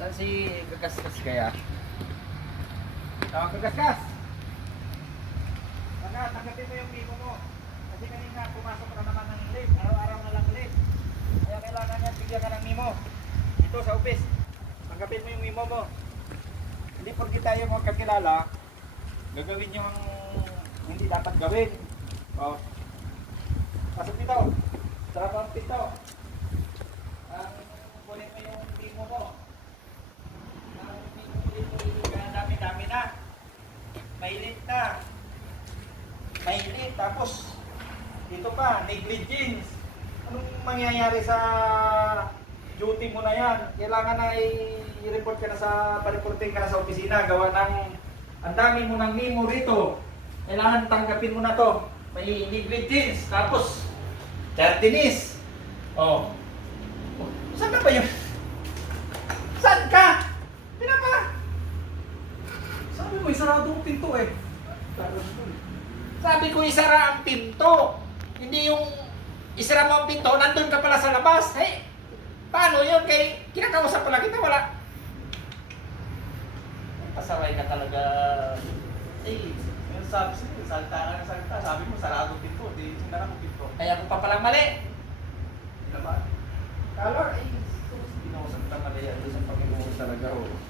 Saan si Kagaskas kaya? Kagaskas! Baka, tanggapin mo yung mimo mo. Kasi kanina pumasok na naman ng late. Araw-araw na lang late. Kaya kailangan niya bigyan ka ng mimo. Dito sa office. Tanggapin mo yung mimo mo. Hindi porke tayo magkakilala, gagawin yung hindi dapat gawin. Oh. Pasok dito. Sarap ang pito. Kunin mo yung mimo mo. Dami-dami na. Mainit na. Mainit. Tapos, dito pa, negligence. Anong mangyayari sa duty mo na yan? Kailangan na i-report ka na pa-reporting ka na sa opisina. Gawa ng, ang dami mo ng memo rito. Kailangan tanggapin mo na to. May negligence. Tapos, tardiness. Oh. Saan ka ba yun? Saan ka? Pinapa? Sabi mo, isarado ang pinto eh. Sabi ko isara ang pinto. Hindi yung isara mo ang pinto, nandun ka pala sa labas. Hey, paano yun? Kay kinakausap pala kita, wala. Pasaway ka talaga. Eh, yung sabi sa'yo, salta ka ng salta. Sabi mo, sarado ang pinto. Di, sinara mo pinto. Kaya ko pa palang mali. Di naman. Kalor, ay, hindi na ako sa mali yan. Doon sa Panginoon talaga. Oh.